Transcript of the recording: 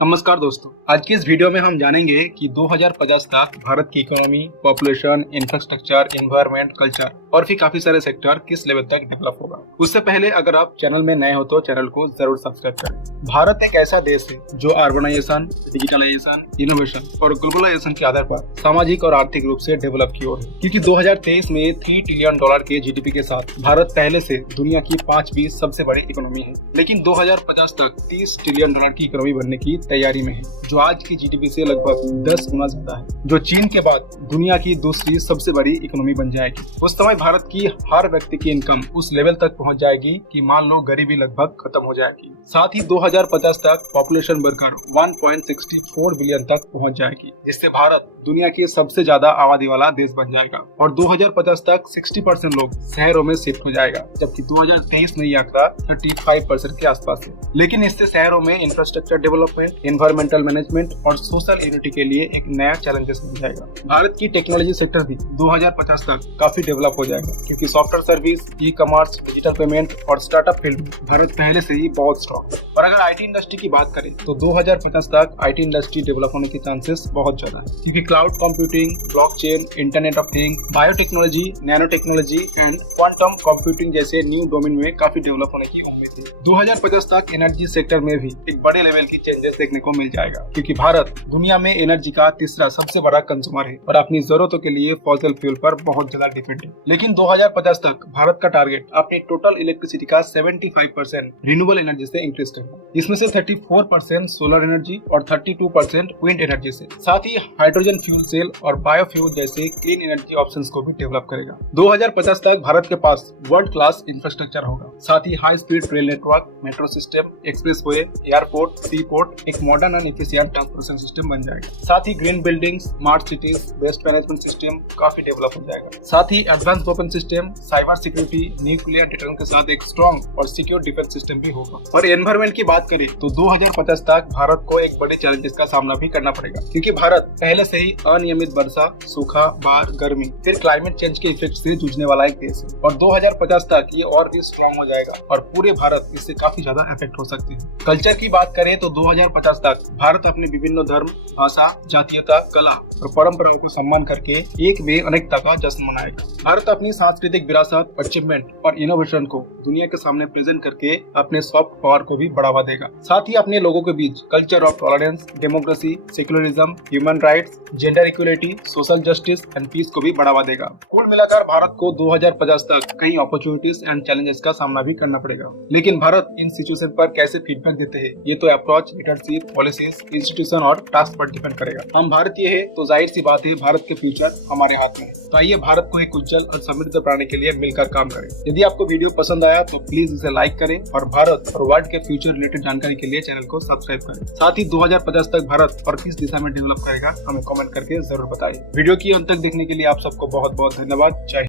नमस्कार दोस्तों, आज की इस वीडियो में हम जानेंगे कि 2050 तक भारत की economy, population, infrastructure, environment, culture और भी काफी सारे सेक्टर किस लेवल तक डेवलप होगा। उससे पहले अगर आप चैनल में नए हो तो चैनल को जरूर सब्सक्राइब करें। भारत एक ऐसा देश है जो अर्बनाइजेशन, डिजिटलाइजेशन, इनोवेशन और ग्लोबलाइजेशन के आधार पर सामाजिक और आर्थिक रूप से डेवलप की ओर है, क्योंकि 2023 में $3 ट्रिलियन के जीडीपी के साथ भारत पहले से दुनिया की 5वीं सबसे बड़ी इकोनॉमी है, लेकिन 2050 तक $30 ट्रिलियन की इकोनॉमी बनने की तैयारी में है, जो आज की जीडीपी से लगभग 10 गुना ज्यादा है, जो चीन के बाद दुनिया की दूसरी सबसे बड़ी इकोनॉमी बन जाएगी। उस समय भारत की हर व्यक्ति की इनकम उस लेवल तक पहुंच जाएगी कि मान लो गरीबी लगभग खत्म हो जाएगी। साथ ही 2050 तक पॉपुलेशन बढ़कर 1.64 बिलियन तक पहुंच जाएगी, जिससे भारत दुनिया की सबसे ज्यादा आबादी वाला देश बन जाएगा और 2050 तक 60% लोग शहरों में शिफ्ट हो जाएगा, जबकि 2023 में ये आंकड़ा 35% के आसपास है। लेकिन इससे शहरों में इंफ्रास्ट्रक्चर डेवलपमेंट, एनवायरमेंटल मैनेजमेंट और सोशल यूनिटी के लिए एक नया चैलेंजेस बन जाएगा। भारत की टेक्नोलॉजी सेक्टर भी 2050 तक काफी डेवलप हो जाएगा, क्योंकि software service, e commerce, digital payment और स्टार्टअप फील्ड में भारत पहले से ही बहुत स्ट्रॉन्ग है। और अगर आईटी इंडस्ट्री की बात करें तो 2050 तक आईटी इंडस्ट्री डेवलप होने के चांसेस बहुत ज्यादा है, क्योंकि cloud computing, blockchain, internet of thing, biotechnology, nano technology and quantum computing जैसे न्यू डोमेन में काफी डेवलप होने की उम्मीद है। 2050 तक एनर्जी सेक्टर में भी एक बड़े लेवल की चेंजेस देखने को मिल जाएगा, क्योंकि भारत दुनिया में एनर्जी का तीसरा सबसे बड़ा कंज्यूमर है और अपनी जरूरतों के लिए फॉसिल फ्यूल पर बहुत ज्यादा डिपेंड है। लेकिन 2050 तक भारत का टारगेट अपनी टोटल इलेक्ट्रिसिटी का 75% रिन्यूएबल एनर्जी से इंक्रीज करना, इसमें से 34% सोलर एनर्जी और 32% विंड एनर्जी से। साथ ही हाइड्रोजन फ्यूल सेल और बायोफ्यूल जैसे क्लीन एनर्जी ऑप्शंस को भी डेवलप करेगा। 2050 तक भारत के पास वर्ल्ड क्लास इंफ्रास्ट्रक्चर होगा, साथ ही high speed rail network, metro system, expressway, airport, sea port, एक modern and efficient transportation system बन जाएगा। साथ ही green buildings, smart cities, waste management system काफी डेवलप हो जाएगा। साथ ही advance weapon system, cyber security, nuclear deterrence के साथ एक स्ट्रॉन्ग और सिक्योर डिफेंस सिस्टम भी होगा। और एनवायरमेंट की बात करें तो 2050 तक भारत को एक बड़े चैलेंजेस का सामना भी करना पड़ेगा, क्योंकि भारत पहले से ही अनियमित वर्षा, सूखा, बाढ़, गर्मी, फिर क्लाइमेट चेंज के इफेक्ट से जूझने वाला एक देश है। और 2050 तक ये और भी स्ट्रॉन्ग हो जाएगा और पूरे भारत इससे काफी ज्यादा इफेक्ट हो सकते हैं। कल्चर की बात करें तो 2050 तक भारत अपने विभिन्न धर्म, भाषा, जातीयता, कला और परंपराओं को सम्मान करके एक में अनेकता का जश्न मनाएगा। भारत अपनी सांस्कृतिक विरासत, अचीवमेंट और इनोवेशन को दुनिया के सामने प्रेजेंट करके अपने सॉफ्ट पावर को भी बढ़ावा देगा। साथ ही अपने लोगों के बीच culture of tolerance, democracy, secularism, human rights, gender equality, social justice and peace को भी बढ़ावा देगा। कुल मिलाकर भारत को 2050 तक कई अपॉर्चुनिटीज एंड चैलेंजेस का सामना भी करना पड़ेगा। लेकिन भारत इन सिचुएशन पर कैसे फीडबैक देते हैं, ये तो अप्रोच, लीडरशिप, पॉलिसीज, इंस्टीट्यूशन और टास्क पर डिपेंड करेगा। हम भारतीय है तो जाहिर सी बात है भारत के फ्यूचर हमारे हाथ में है। तो आइए भारत को एक उज्जवल और समृद्ध बनाने के लिए मिलकर काम करें। यदि आपको वीडियो पसंद आया तो प्लीज इसे लाइक करें और भारत और वर्ल्ड के फ्यूचर रिलेटेड जानकारी के लिए चैनल को सब्सक्राइब करें। साथ ही 2050 तक भारत और किस दिशा में डेवलप करेगा हमें कमेंट करके जरूर बताइए। वीडियो की अंत तक देखने के लिए आप सबको बहुत बहुत धन्यवाद। जय हिंद।